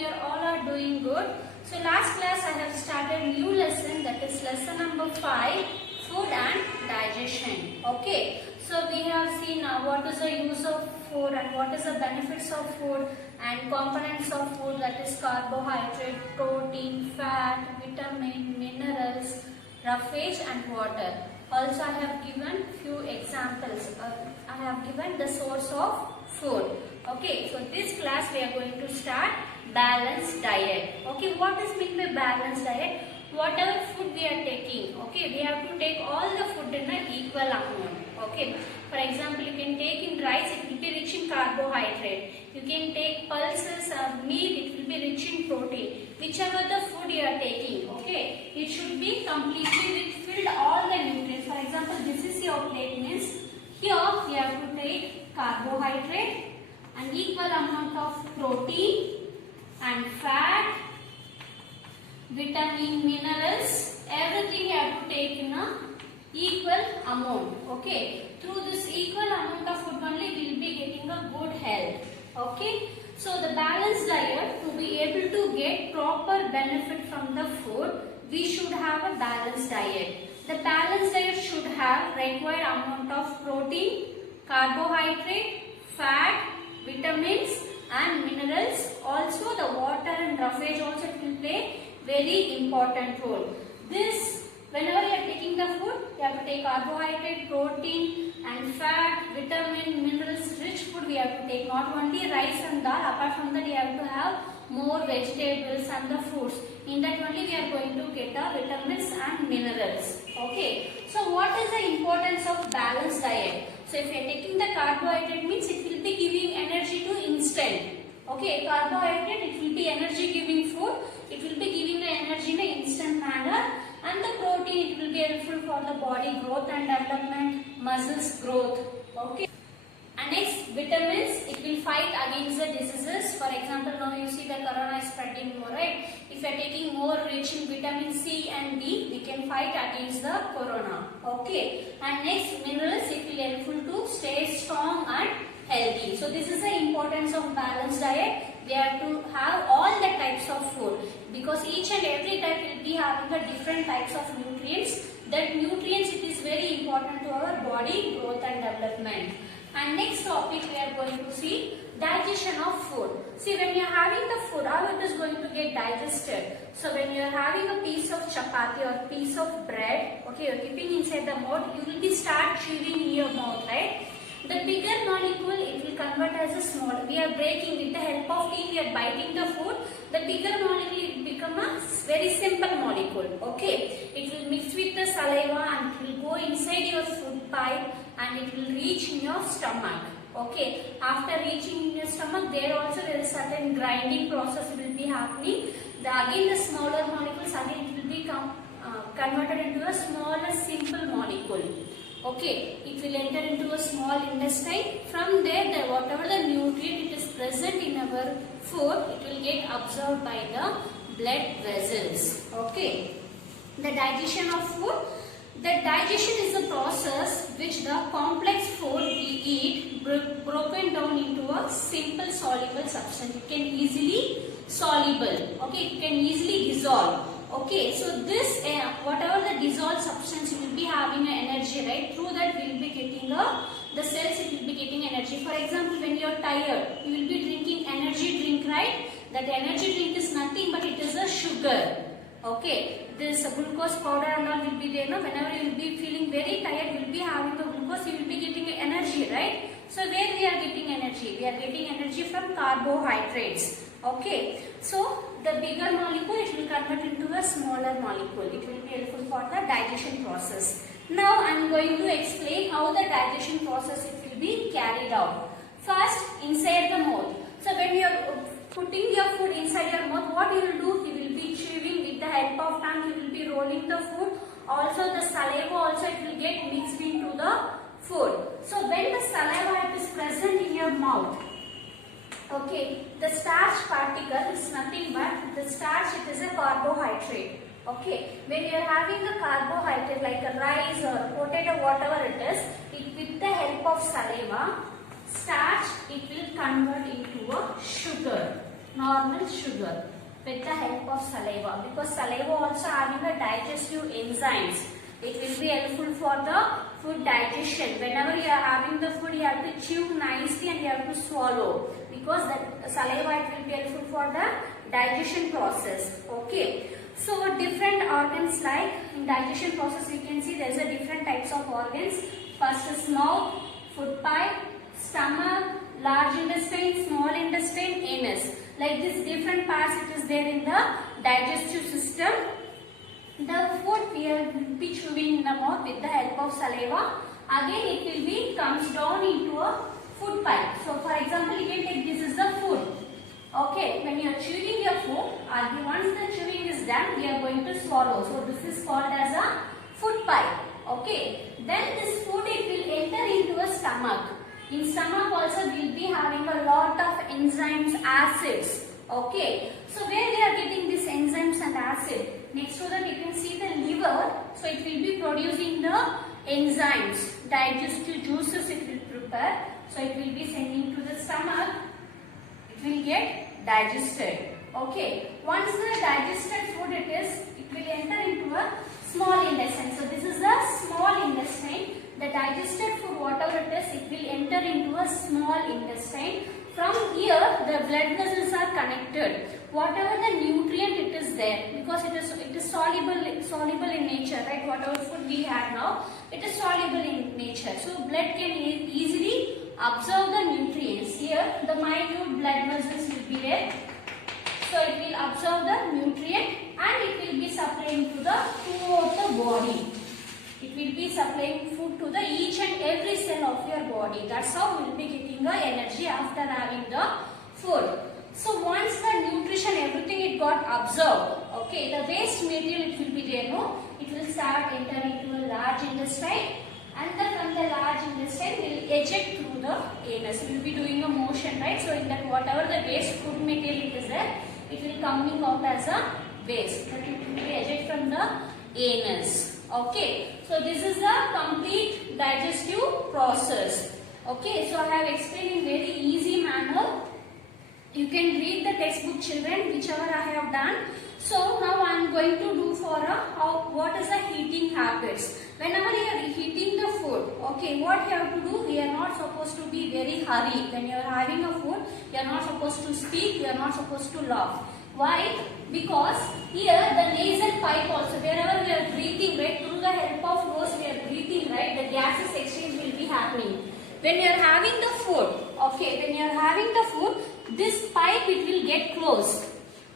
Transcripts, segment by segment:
you all are doing good. So last class I have started new lesson, that is lesson number 5, food and digestion. Okay. So we have seen what is the use of food and what is the benefits of food and components of food, that is carbohydrate, protein, fat, vitamin, minerals, roughage and water. Also I have given few examples. I have given the source of food. Okay, so this class we are going to start balanced diet. Okay, what is meant by balanced diet? Whatever food we are taking, okay, we have to take all the food in an equal amount. Okay, for example, you can take in rice, it will be rich in carbohydrate. You can take pulses, meat, it will be rich in protein. Whichever the food you are taking, okay, it should be completely filled all the nutrients. For example, this is your plate, means here we have to take carbohydrate, an equal amount of protein and fat, vitamin, minerals, everything you have to take in a equal amount. Okay, through this equal amount of food only we will be getting a good health. Okay, so the balanced diet, to be able to get proper benefit from the food, we should have a balanced diet. The balanced diet should have required amount of protein, carbohydrate, fat, vitamins and minerals. Also the water and roughage also will play very important role. This, whenever you are taking the food, you have to take carbohydrate, protein and fat, vitamin, minerals, rich food we have to take. Not only rice and dal, apart from that you have to have more vegetables and the fruits. In that only we are going to get the vitamins and minerals. Okay. So what is the importance of balanced diet? So if you are taking the carbohydrate, means it will be giving energy to instant. Okay, carbohydrate, it will be energy giving food. It will be giving the energy in an instant manner. And the protein, it will be helpful for the body growth and development, muscles growth. Okay. And next, vitamins, it will fight against the diseases. For example, now you see the corona is spreading more, right? If you are taking more rich in vitamin C and D, we can fight against the corona. Okay. And next, minerals, it will helpful to stay strong and healthy. So this is the importance of balanced diet. We have to have all the types of food, because each and every type will be having a different types of nutrients. That nutrients, it is very important to our body growth and development. And next topic we are going to see digestion of food. See, when you are having the food, how it is going to get digested? So when you are having a piece of chapati or piece of bread, okay, you are keeping inside the mouth, you will be start chewing in your mouth, right? The bigger molecule, it will convert as a small. We are breaking with the help of teeth, we are biting the food. The bigger molecule will become a very simple molecule. Okay, it will mix with the saliva and it will go inside your food pipe and it will reach in your stomach. Okay, after reaching in your stomach, there also there is certain grinding process will be happening. Again the smaller molecules, again it will be converted into a smaller simple molecule. Okay, it will enter into a small intestine. From there, whatever the nutrient it is present in our food, it will get absorbed by the blood vessels. Okay, the digestion of food. The digestion is a process which the complex food we eat broken down into a simple soluble substance. It can easily soluble. Okay, it can easily dissolve. Okay, so this whatever the dissolved substance, it will be having an energy, right? Through that we will be getting the cells, it will be getting energy. For example, when you are tired, you will be drinking energy drink, right? That energy drink is nothing but it is a sugar. Okay, this glucose powder and all will be there. No? Whenever you will be feeling very tired, you will be having the glucose, you will be getting energy, right? So where we are getting energy? We are getting energy from carbohydrates. Okay, so the bigger molecule, it will convert into a smaller molecule. It will be helpful for the digestion process. Now I am going to explain how the digestion process it will be carried out. First, inside the mouth. So when you are putting your food inside your mouth, what you will do? You will be chewing with the help of tongue. You will be rolling the food. Also the saliva also it will get mixed into the food. So when the saliva is present in your mouth, okay, the starch particle is nothing but the starch, it is a carbohydrate. Okay, when you are having a carbohydrate like a rice or potato, whatever it is, with the help of saliva, starch, it will convert into a sugar. Now normal sugar with the help of saliva, because saliva also having a digestive enzymes. It will be helpful for the food digestion. Whenever you are having the food, you have to chew nicely and you have to swallow, because the saliva it will be helpful for the digestion process. Okay. So different organs, like in digestion process we can see there is a different types of organs. First is mouth, food pipe, stomach, large intestine, small intestine, anus. Like this different parts it is there in the digestive system. The food we will be chewing in the mouth with the help of saliva. Again it will be comes down into a food pipe. So for example you can take this is the food. Okay, when you are chewing your food, once the chewing is done, we are going to swallow. So this is called as a food pipe. Okay, then this food it will enter into a stomach. In stomach also we will be having a lot of enzymes, acids. Okay, so where we are getting these enzymes and acid? Next to that you can see the liver. So it will be producing the enzymes, digestive juices it will prepare. So it will be sending to the stomach. It will get digested. Okay, once the digested food it will enter into a small intestine. So this is the small intestine. The digested food, whatever it will enter into a small intestine. From here the blood vessels are connected. Whatever the nutrient it is there, because it is soluble in nature, right? Whatever food we have now, it is soluble in nature. So blood can easily absorb the nutrients. Here the minute blood vessels will be there. So it will absorb the nutrient and it will be supplying to the throughout the body. It will be supplying food to the each and every cell of your body. That's how we will be getting the energy after having the food. So once the nutrition, everything it got absorbed, okay, the waste material it will be there, no? It will start entering into a large intestine, and then from the large intestine will eject through the anus. We will be doing a motion, right? So in that whatever the waste food material is there, it will coming out as a waste. That it will be eject from the anus. Okay, so this is the complete digestive process. Okay, so I have explained in very easy manner. You can read the textbook, children, whichever I have done. So now I am going to do for what is the heating habits. Whenever you are heating the food, okay, what you have to do, we are not supposed to be very hurry. When you are having a food, you are not supposed to speak, you are not supposed to laugh. Why? Because here the nasal pipe also, wherever we are breathing, right, through the help of nose we are breathing, right, the gases exchange will be happening. When you are having the food, okay, when you are having the food, this pipe it will get closed.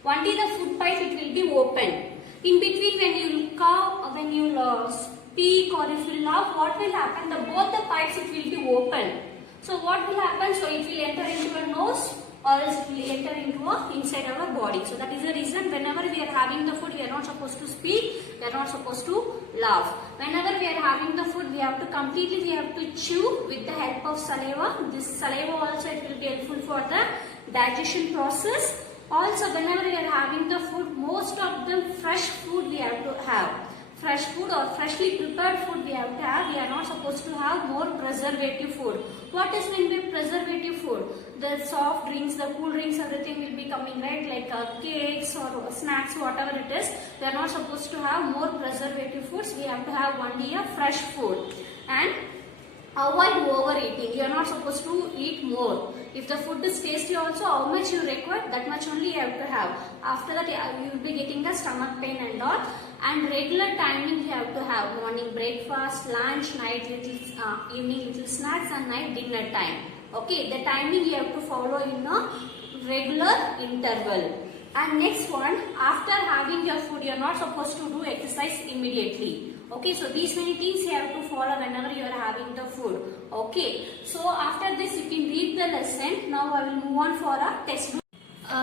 Only the food pipe it will be open. In between when you cough, when you speak or if you laugh, what will happen? Both the pipes it will be open. So what will happen? So it will enter into a nose or else it will enter into inside our body. So that is the reason whenever we are having the food, we are not supposed to speak, we are not supposed to laugh. Whenever we are having the food, we have to chew with the help of saliva. This saliva also it will be helpful for the digestion process. Also whenever we are having the food, most of them fresh food we have to have. Fresh food or freshly prepared food we have to have. We are not supposed to have more preservative food. What is meant by preservative food? The soft drinks, the cool drinks, everything will be coming, right? Like cakes or snacks, whatever it is. We are not supposed to have more preservative foods. We have to have only a fresh food. And avoid overeating. You are not supposed to eat more. If the food is tasty also, how much you require, that much only you have to have. After that you will be getting a stomach pain and all. And regular timing you have to have. Morning breakfast, lunch, night evening little snacks and night dinner time. Okay, the timing you have to follow in a regular interval. And next one, after having your food, you are not supposed to do exercise immediately. Okay, so these many things you have to follow whenever you are having the food. Okay, so after this you can read the lesson. Now I will move on for a textbook.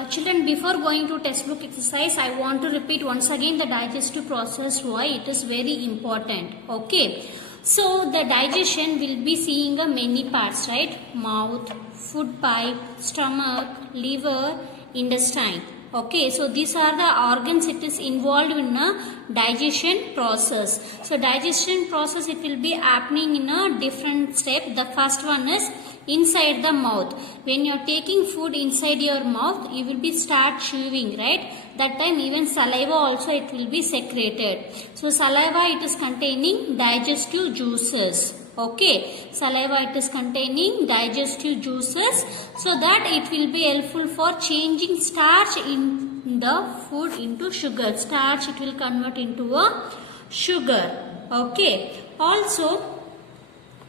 Children, before going to textbook exercise, I want to repeat once again the digestive process, why it is very important. Okay, so the digestion will be seeing many parts, right? Mouth, food pipe, stomach, liver, intestine. Okay, so these are the organs it is involved in a digestion process. So digestion process it will be happening in a different step. The first one is inside the mouth. When you are taking food inside your mouth, you will be start chewing, right? That time even saliva also it will be secreted. So saliva it is containing digestive juices. Okay, saliva it is containing digestive juices, so that it will be helpful for changing starch in the food into sugar. Starch it will convert into a sugar. Okay, also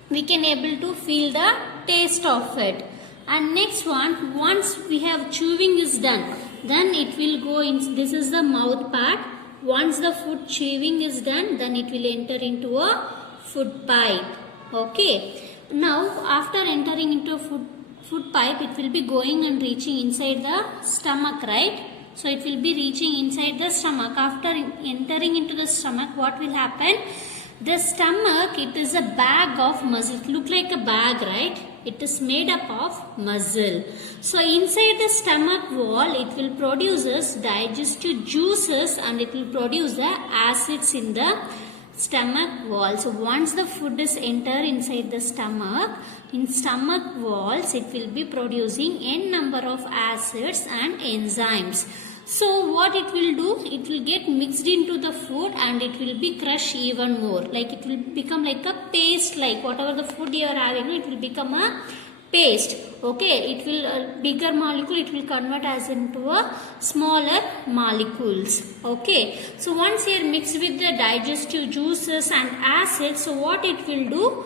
we can able to feel the taste of it. And next one, once we have chewing is done, then it will go in, this is the mouth part. Once the food chewing is done, then it will enter into a food pipe. Okay, now after entering into a food pipe, it will be going and reaching inside the stomach, right? So it will be reaching inside the stomach. After entering into the stomach, what will happen? The stomach, it is a bag of muscle. It looks like a bag, right? It is made up of muscle. So inside the stomach wall, it will produce digestive juices and it will produce the acids in the stomach wall. So once the food is enter inside the stomach, in stomach walls, it will be producing n number of acids and enzymes. So what it will do, it will get mixed into the food and it will be crushed even more. Like it will become like a paste, like whatever the food you are having, it will become a paste. Okay, it will bigger molecule, it will convert as into a smaller molecules. Okay, so once you are mixed with the digestive juices and acids, so what it will do?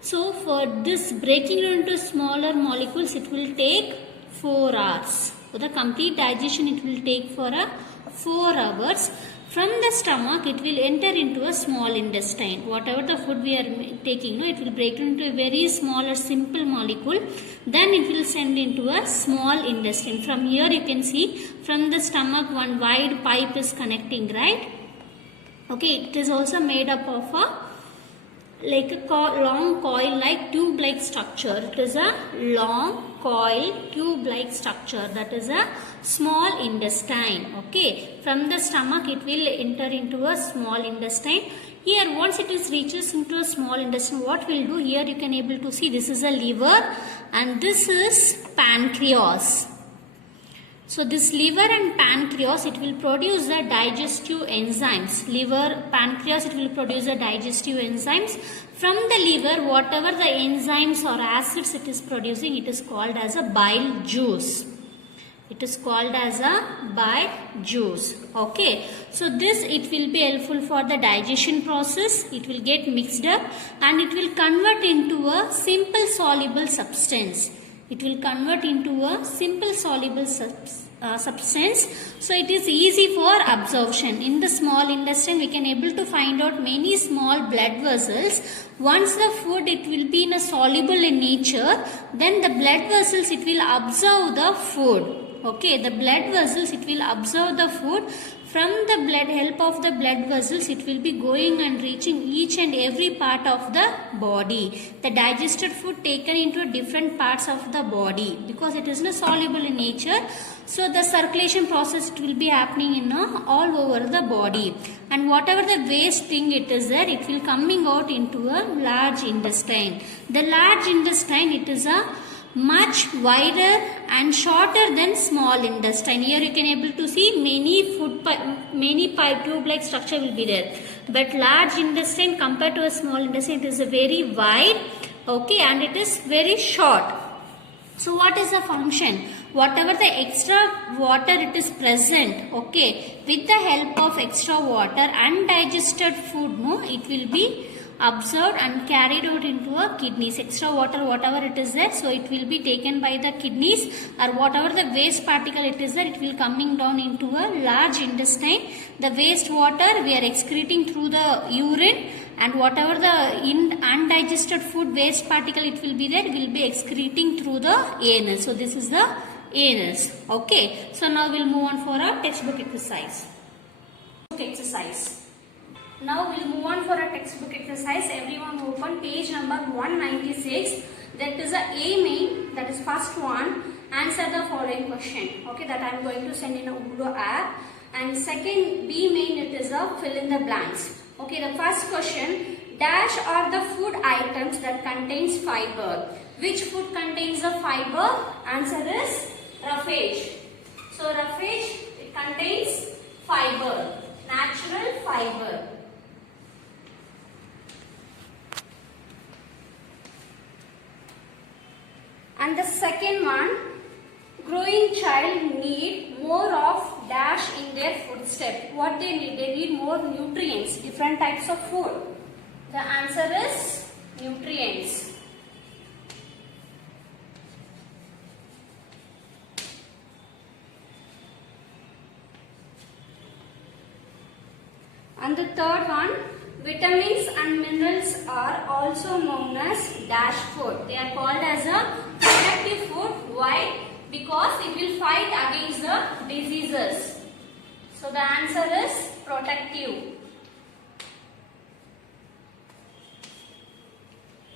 So for this breaking into smaller molecules, it will take 4 hours. For the complete digestion, it will take for 4 hours. From the stomach, it will enter into a small intestine. Whatever the food we are taking, it will break into a very small or simple molecule. Then it will send into a small intestine. From here you can see, from the stomach one wide pipe is connecting, right? Okay, it is also made up of a like a long coil like tube like structure. It is a long coil tube like structure, that is a small intestine. Okay, from the stomach it will enter into a small intestine. Here once it is reaches into a small intestine, what will do, here you can able to see this is a liver and this is pancreas. So this liver and pancreas, it will produce the digestive enzymes. Liver, pancreas, it will produce the digestive enzymes. From the liver, whatever the enzymes or acids it is producing, it is called as a bile juice. It is called as a bile juice. Okay. So this, it will be helpful for the digestion process. It will get mixed up and it will convert into a simple soluble substance. It will convert into a simple soluble substance. So it is easy for absorption. In the small intestine, we can able to find out many small blood vessels. Once the food, it will be in a soluble in nature, then the blood vessels, it will absorb the food. Okay, the blood vessels, it will absorb the food. From the help of the blood vessels, it will be going and reaching each and every part of the body. The digested food taken into different parts of the body because it is not soluble in nature. So the circulation process, it will be happening in all over the body. And whatever the waste thing it is there, it will coming out into a large intestine. The large intestine, it is a much wider and shorter than small intestine. Here you can able to see many pipe tube like structure will be there. But large intestine compared to a small intestine, it is a very wide, okay, and it is very short. So what is the function? Whatever the extra water it is present, okay, with the help of extra water, undigested food, it will be absorbed and carried out into a kidneys. Extra water, whatever it is there, so it will be taken by the kidneys, or whatever the waste particle it is there, it will coming down into a large intestine. The waste water we are excreting through the urine, and whatever the undigested food waste particle it will be there, will be excreting through the anus. So this is the anus. Okay, so now we'll move on for a textbook exercise. Now we'll move on for a textbook exercise. Everyone open page number 196. That is a main, that is first one. Answer the following question. Okay, that I am going to send in a Google app. And second B main, it is a fill in the blanks. Okay, the first question. Dash are the food items that contains fiber. Which food contains the fiber? Answer is roughage. So roughage, it contains fiber, natural fiber. And the second one, growing child need more of dash in their footstep. What they need? They need more nutrients, different types of food. The answer is nutrients. And the third one, vitamins and minerals are also known as dash food. They are called as a protective food. Why? Because it will fight against the diseases. So the answer is protective.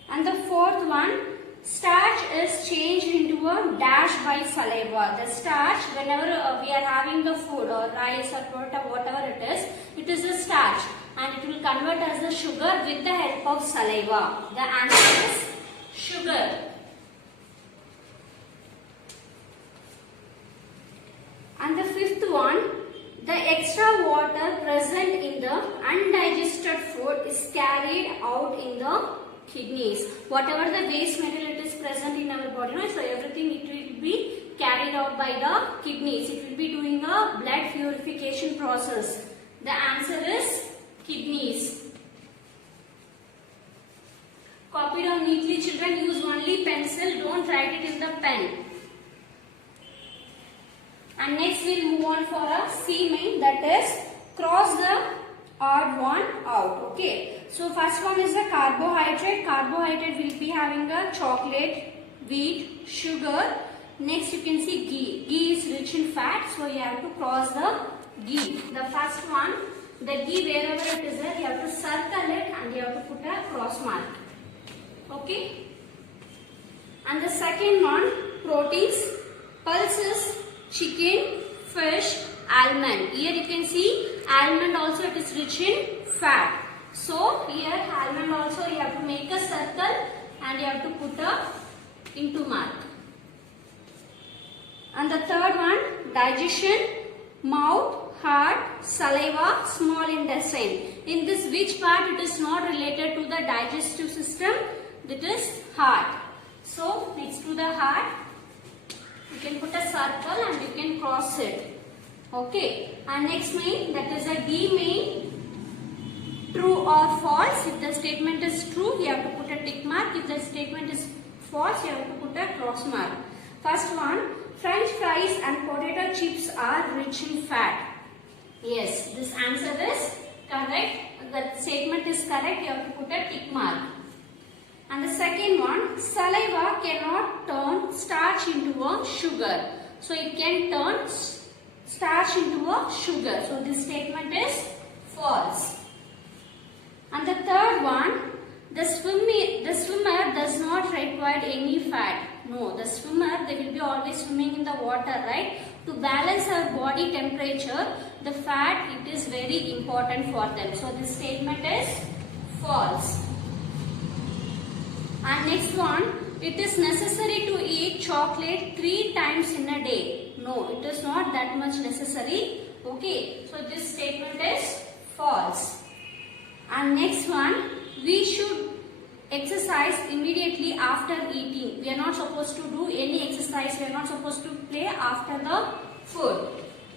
And the fourth one, starch is changed into a dash by saliva. The starch, whenever we are having the food or rice or whatever it is a starch, and it will convert as the sugar with the help of saliva. The answer is sugar. And the fifth one, the extra water present in the undigested food is carried out in the kidneys. Whatever the waste material it is present in our body, so everything it will be carried out by the kidneys. It will be doing a blood purification process. The answer is kidneys. Copy down neatly, children. Use only pencil. Don't write it in the pen. And next we'll move on for a C main, that is cross the odd one out. Okay. So first one is the carbohydrate. Carbohydrate will be having a chocolate, wheat, sugar. Next you can see ghee. Ghee is rich in fat, so you have to cross the ghee. The first one, the ghee, wherever it is there, you have to circle it and you have to put a cross mark. Okay. And the second one, proteins, pulses, chicken, fish, almond. Here you can see almond also it is rich in fat. So here almond also you have to make a circle and you have to put a into mark. And the third one, digestion, mouth, heart, saliva, small intestine. In this which part it is not related to the digestive system? That is heart. So next to the heart, you can put a circle and you can cross it. Okay. And next main, that is a D main, true or false. If the statement is true, you have to put a tick mark. If the statement is false, you have to put a cross mark. First one, French fries and potato chips are rich in fat. Yes, this answer is correct. The statement is correct. You have to put a tick mark. And the second one, saliva cannot turn starch into a sugar. So it can turn starch into a sugar. So this statement is false. And the third one, the swimmer does not require any fat. No, the swimmer, they will be always swimming in the water, right? To balance our body temperature, the fat, it is very important for them. So this statement is false. And next one, it is necessary to eat chocolate 3 times in a day. No, it is not that much necessary. Okay, so this statement is false. And next one, we should exercise immediately after eating. We are not supposed to do any exercise. We are not supposed to play after the food.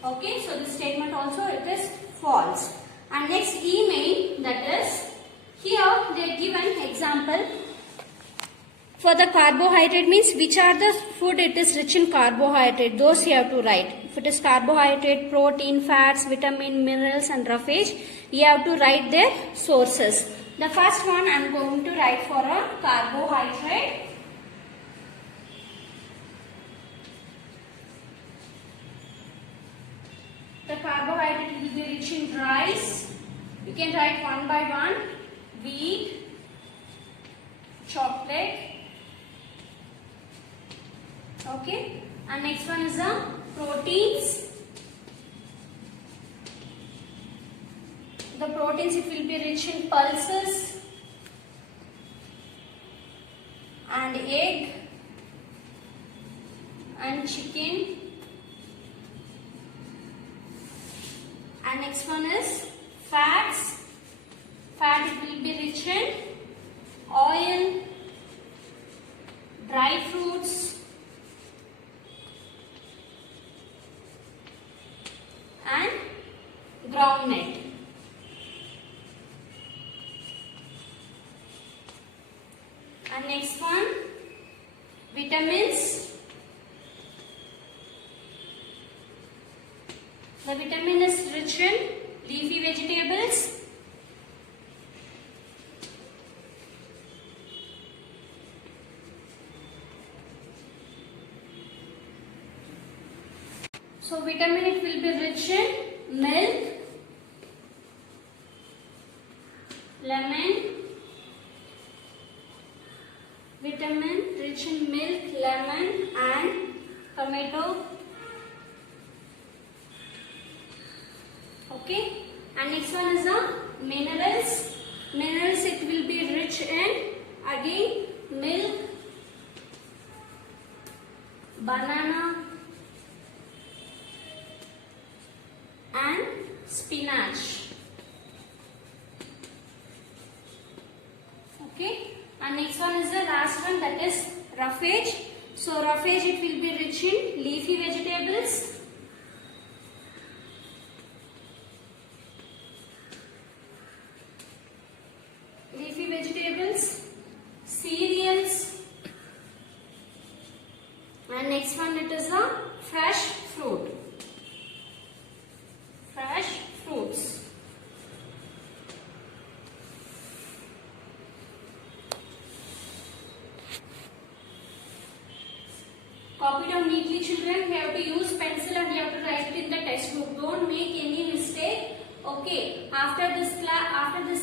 Okay, so this statement also it is false. And next E main, that is, here they are given example. For the carbohydrate means which are the food it is rich in carbohydrate. Those you have to write. If it is carbohydrate, protein, fats, vitamin, minerals and roughage, you have to write their sources. The first one I am going to write for a carbohydrate. The carbohydrate will be rich in rice. You can write one by one. Wheat, chocolate. Okay. And next one is the proteins. The proteins, it will be rich in pulses and egg. And next one is fats. Fat it will be rich in oil, dry fruits, and groundnut. And next one, vitamins. The vitamin is rich in leafy vegetables, so vitamin it will be rich in milk, lemon, vitamin rich in milk, lemon and tomato. Okay, and next one is the minerals. Minerals it will be rich in again milk, banana and spinach. Okay, and next one is the last one, that is roughage. So roughage it will be rich in leafy vegetables, cereals, and next one it is a fresh fruit. Fresh fruits. Copy down neatly, children. You have to use pencil and you have to write it in the textbook. Don't make any mistake. Okay. After this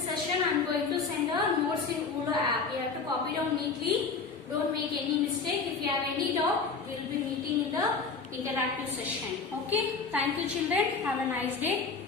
session, I am going to send a notes in Udo app. You have to copy down neatly. Don't make any mistake. If you have any doubt, we will be meeting in the interactive session. Okay. Thank you, children. Have a nice day.